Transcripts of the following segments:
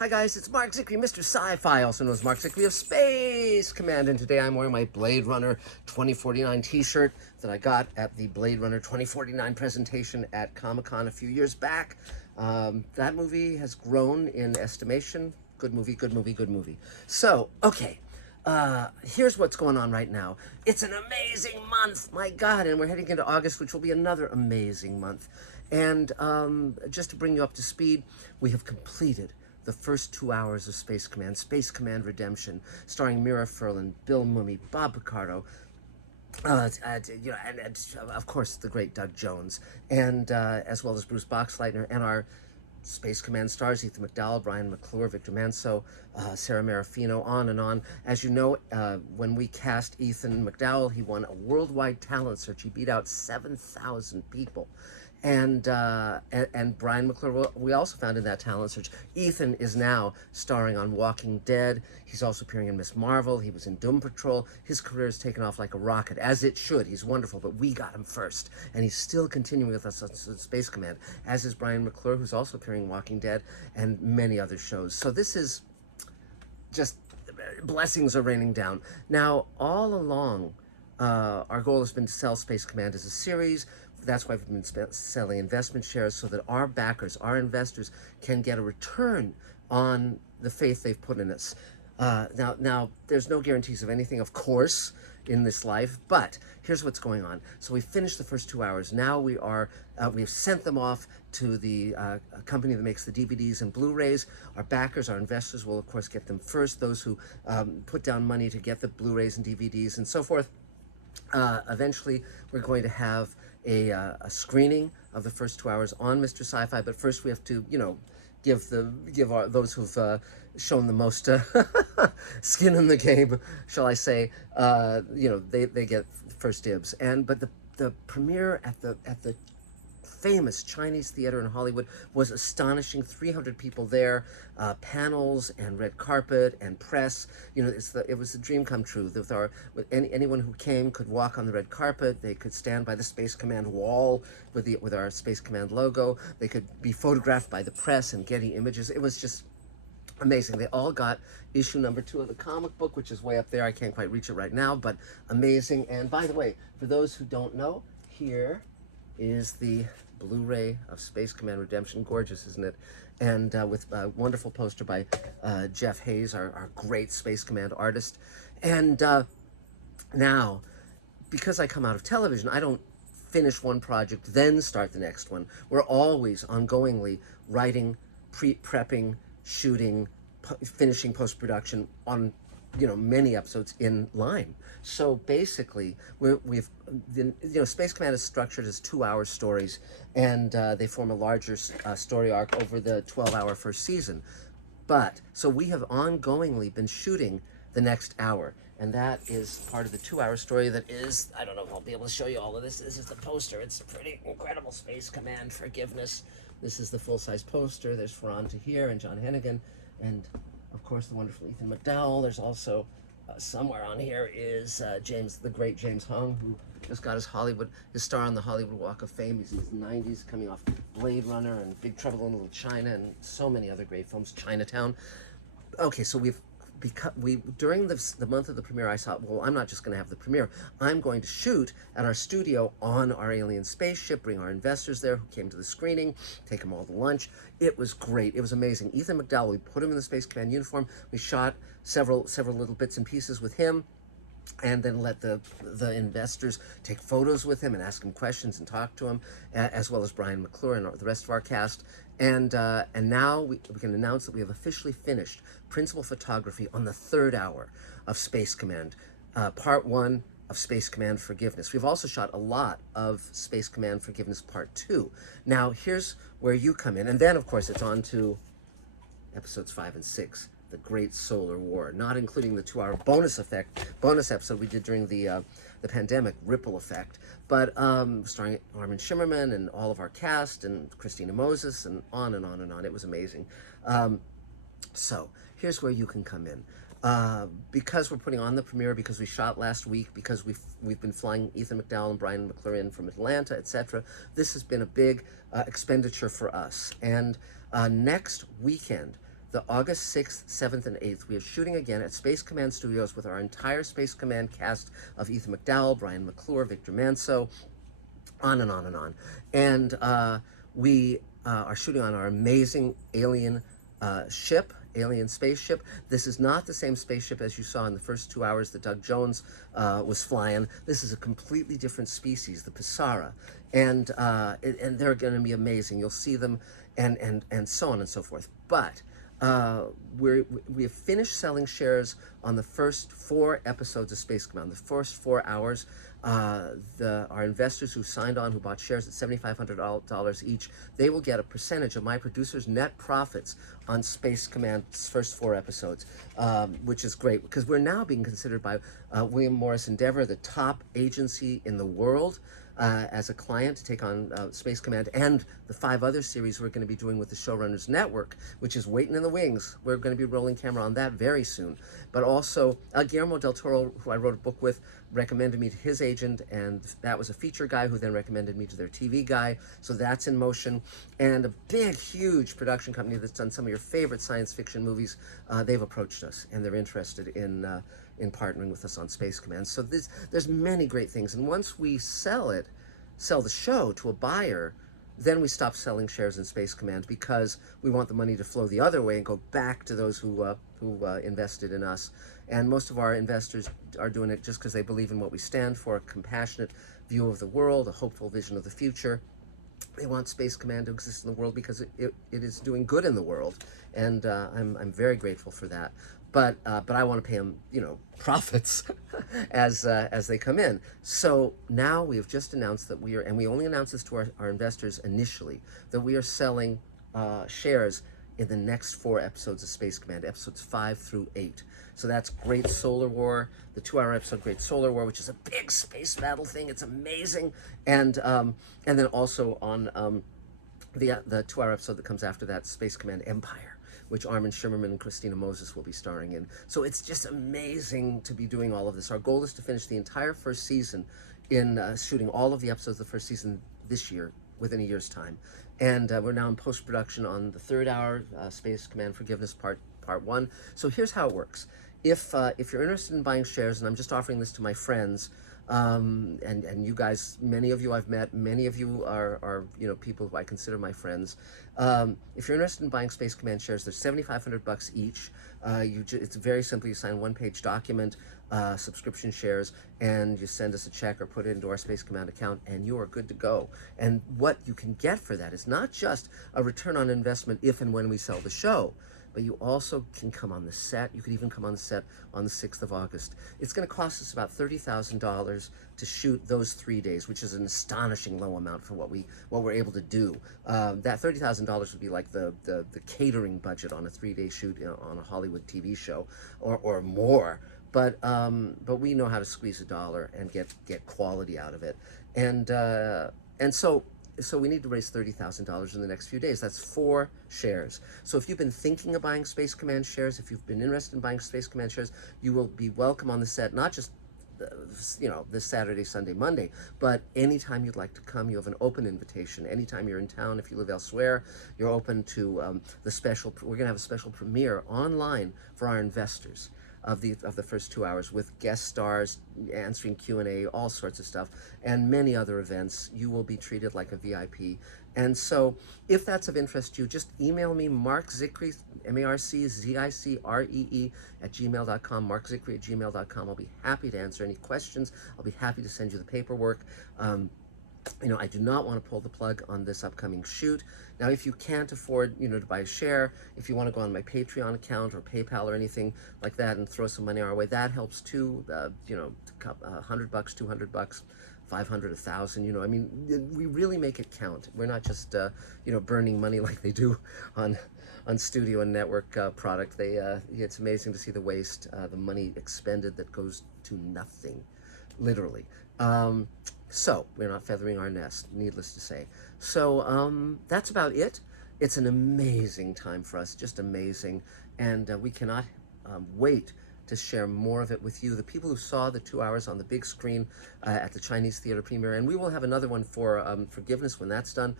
Hi guys, it's Mark Zicree, Mr. Sci-Fi, also known as Mark Zicree of Space Command, and today I'm wearing my Blade Runner 2049 t-shirt that I got at the Blade Runner 2049 presentation at Comic-Con a few years back. That movie has grown in estimation. Good movie, good movie, good movie. So, okay. Here's what's going on right now. It's an amazing month, my God, and we're heading into August, which will be another amazing month. And just to bring you up to speed, we have completed the first 2 hours of Space Command Redemption, starring Mira Furlan, Bill Mumy, Bob Picardo, and of course the great Doug Jones, and as well as Bruce Boxleitner, and our Space Command stars, Ethan McDowell, Brian McClure, Victor Manso, Sarah Marafino, on and on. As you know, when we cast Ethan McDowell, he won a worldwide talent search. He beat out 7,000 people. And Brian McClure, we also found in that talent search. Ethan is now starring on Walking Dead. He's also appearing in Miss Marvel. He was in Doom Patrol. His career has taken off like a rocket, as it should. He's wonderful, but we got him first. And he's still continuing with us on Space Command, as is Brian McClure, who's also appearing in Walking Dead and many other shows. So this is just, blessings are raining down. Now, all along, our goal has been to sell Space Command as a series. That's why we've been selling investment shares, so that our backers, our investors, can get a return on the faith they've put in us. Now, there's no guarantees of anything, of course, in this life, but here's what's going on. So we finished the first 2 hours. Now we've sent them off to the company that makes the DVDs and Blu-rays. Our backers, our investors, will of course get them first. Those who put down money to get the Blu-rays and DVDs and so forth. Eventually, we're going to have a screening of the first 2 hours on Mr. Sci-Fi, but first we have to, give those who've shown the most skin in the game, shall I say, they get first dibs. But the premiere at the famous Chinese theater in Hollywood was astonishing. 300 people there, panels and red carpet and press. It was a dream come true. Anyone who came could walk on the red carpet. They could stand by the Space Command wall with our Space Command logo. They could be photographed by the press and Getty Images. It was just amazing. They all got issue number 2 of the comic book, which is way up there. I can't quite reach it right now, but amazing. And by the way, for those who don't know, here is the Blu-ray of Space Command Redemption. Gorgeous, isn't it? And with a wonderful poster by Jeff Hayes, our great Space Command artist. And now, because I come out of television, I don't finish one project, then start the next one. We're always ongoingly writing, prepping, shooting, finishing post-production on many episodes in line. So basically, Space Command is structured as 2-hour stories, and they form a larger story arc over the 12-hour first season. So we have ongoingly been shooting the next hour, and that is part of the 2-hour story that is, I don't know if I'll be able to show you all of this. This is the poster. It's pretty incredible. Space Command Forgiveness. This is the full-size poster. There's Ferran Tahir and John Hennigan, and of course, the wonderful Ethan McDowell. There's also, somewhere on here is the great James Hong, who just got his star on the Hollywood Walk of Fame. He's in his 90s, coming off Blade Runner and Big Trouble in Little China and so many other great films, Chinatown. Okay, so during the month of the premiere, I thought, well, I'm not just going to have the premiere. I'm going to shoot at our studio on our alien spaceship, bring our investors there who came to the screening, take them all to lunch. It was great. It was amazing. Ethan McDowell, we put him in the Space Command uniform. We shot several little bits and pieces with him, and then let the investors take photos with him and ask him questions and talk to him, as well as Brian McClure and the rest of our cast. And now we can announce that we have officially finished principal photography on the 3rd hour of Space Command, Part 1 of Space Command Forgiveness. We've also shot a lot of Space Command Forgiveness Part 2. Now, here's where you come in. And then, of course, it's on to episodes 5 and 6. The Great Solar War, not including the 2-hour bonus episode we did during the pandemic, Ripple Effect, but starring Armin Shimmerman and all of our cast and Christina Moses and on and on and on. It was amazing. So here's where you can come in. Because we're putting on the premiere, because we shot last week, because we've been flying Ethan McDowell and Brian McClure in from Atlanta, etc. This has been a big expenditure for us. And next weekend, the August 6th, 7th, and 8th, we are shooting again at Space Command Studios with our entire Space Command cast of Ethan McDowell, Brian McClure, Victor Manso, on and on and on. And we are shooting on our amazing alien alien spaceship. This is not the same spaceship as you saw in the first 2 hours that Doug Jones was flying. This is a completely different species, the Pisara. And they're going to be amazing. You'll see them and so on and so forth. But we have finished selling shares on the first 4 episodes of Space Command, the first 4 hours. Our investors who signed on, who bought shares at $7,500 each, they will get a percentage of my producers' net profits on Space Command's first 4 episodes, which is great because we're now being considered by William Morris Endeavor, the top agency in the world, as a client to take on Space Command and the 5 other series we're going to be doing with the Showrunners Network, which is waiting in the wings. We're going to be rolling camera on that very soon. But also, Guillermo del Toro, who I wrote a book with, recommended me to his agent, and that was a feature guy who then recommended me to their TV guy. So that's in motion. And a big, huge production company that's done some of your favorite science fiction movies, they've approached us, and they're interested in partnering with us on Space Command. So there's many great things. And once we sell the show to a buyer, then we stop selling shares in Space Command because we want the money to flow the other way and go back to those who invested in us. And most of our investors are doing it just because they believe in what we stand for, a compassionate view of the world, a hopeful vision of the future. They want Space Command to exist in the world because it is doing good in the world, and I'm very grateful for that. But I want to pay them, profits as they come in. So now we have just announced that we are, and we only announced this to our investors initially, that we are selling shares in the next 4 episodes of Space Command, episodes 5 through 8. So that's Great Solar War, the 2-hour episode Great Solar War, which is a big space battle thing. It's amazing, and then also on the 2-hour episode that comes after that, Space Command Empire, which Armin Shimmerman and Christina Moses will be starring in. So it's just amazing to be doing all of this. Our goal is to finish the entire first season in shooting all of the episodes of the first season this year, within a year's time. And we're now in post-production on the 3rd hour, Space Command Forgiveness Part 1. So here's how it works. If you're interested in buying shares, and I'm just offering this to my friends, and you guys, many of you I've met, many of you are people who I consider my friends. If you're interested in buying Space Command shares, they're $7,500 each. It's very simple. You sign a 1-page document, subscription shares, and you send us a check or put it into our Space Command account, and you are good to go. And what you can get for that is not just a return on investment if and when we sell the show, but you also can come on the set. You could even come on the set on the 6th of August. It's going to cost us about $30,000 to shoot those 3 days, which is an astonishing low amount for what we're able to do. That $30,000 would be like the catering budget on a 3-day shoot on a Hollywood TV show, or more. But we know how to squeeze a dollar and get quality out of it, and so we need to raise $30,000 in the next few days. That's 4 shares. So if you've been thinking of buying Space Command shares, if you've been interested in buying Space Command shares, you will be welcome on the set, not just this Saturday, Sunday, Monday, but anytime you'd like to come, you have an open invitation. Anytime you're in town, if you live elsewhere, you're open to we're gonna have a special premiere online for our investors of the first 2 hours, with guest stars answering Q&A, all sorts of stuff, and many other events. You will be treated like a VIP. And so if that's of interest to you, just email me, Mark Zickrey, MarkZickree @gmail.com, markzickree@gmail.com. I'll be happy to answer any questions. I'll be happy to send you the paperwork. I do not want to pull the plug on this upcoming shoot. Now, if you can't afford, to buy a share, if you want to go on my Patreon account or PayPal or anything like that and throw some money our way, that helps too. $100, $200, 500, 1,000. We really make it count. We're not just, burning money like they do on studio and network product. It's amazing to see the waste, the money expended that goes to nothing, literally. So we're not feathering our nest, needless to say. So that's about it. It's an amazing time for us, just amazing. And we cannot wait to share more of it with you. The people who saw the 2 hours on the big screen at the Chinese theater premiere, and we will have another one for Forgiveness when that's done,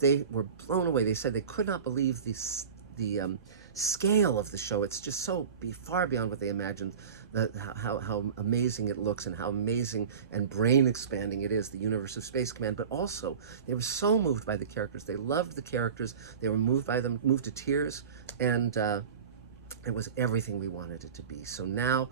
they were blown away. They said they could not believe the the scale of the show. It's just so far beyond what they imagined. How amazing it looks and how amazing and brain expanding it is, the universe of Space Command. But also, they were so moved by the characters. They loved the characters. They were moved by them, moved to tears, and it was everything we wanted it to be. So now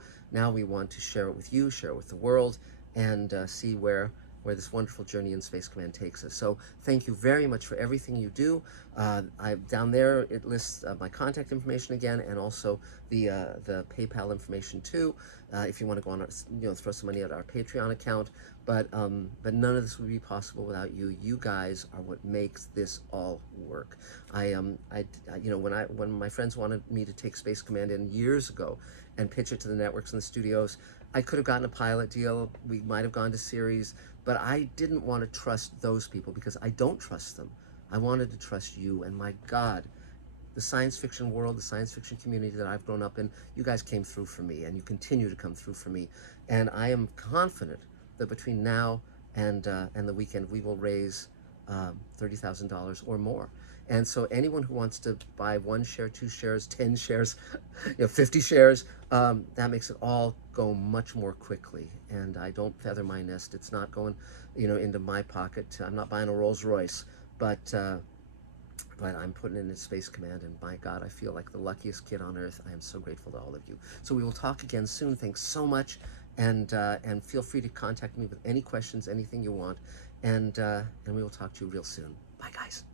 we want to share it with you, share it with the world, and see where this wonderful journey in Space Command takes us. So thank you very much for everything you do. Down there it lists my contact information again, and also the PayPal information too, if you want to go on, throw some money at our Patreon account. But none of this would be possible without you. You guys are what makes this all work. When my friends wanted me to take Space Command in years ago and pitch it to the networks and the studios, I could have gotten a pilot deal. We might have gone to series, but I didn't want to trust those people because I don't trust them. I wanted to trust you, and my God, the science fiction world, the science fiction community that I've grown up in, you guys came through for me, and you continue to come through for me. And I am confident that between now and the weekend, we will raise $30,000 or more. And so anyone who wants to buy 1 share, 2 shares, 10 shares, 50 shares, that makes it all go much more quickly. And I don't feather my nest. It's not going, into my pocket. I'm not buying a Rolls Royce, but I'm putting it in Space Command, and my God, I feel like the luckiest kid on earth. I am so grateful to all of you. So we will talk again soon. Thanks so much, and feel free to contact me with any questions, anything you want, and we will talk to you real soon. Bye, guys.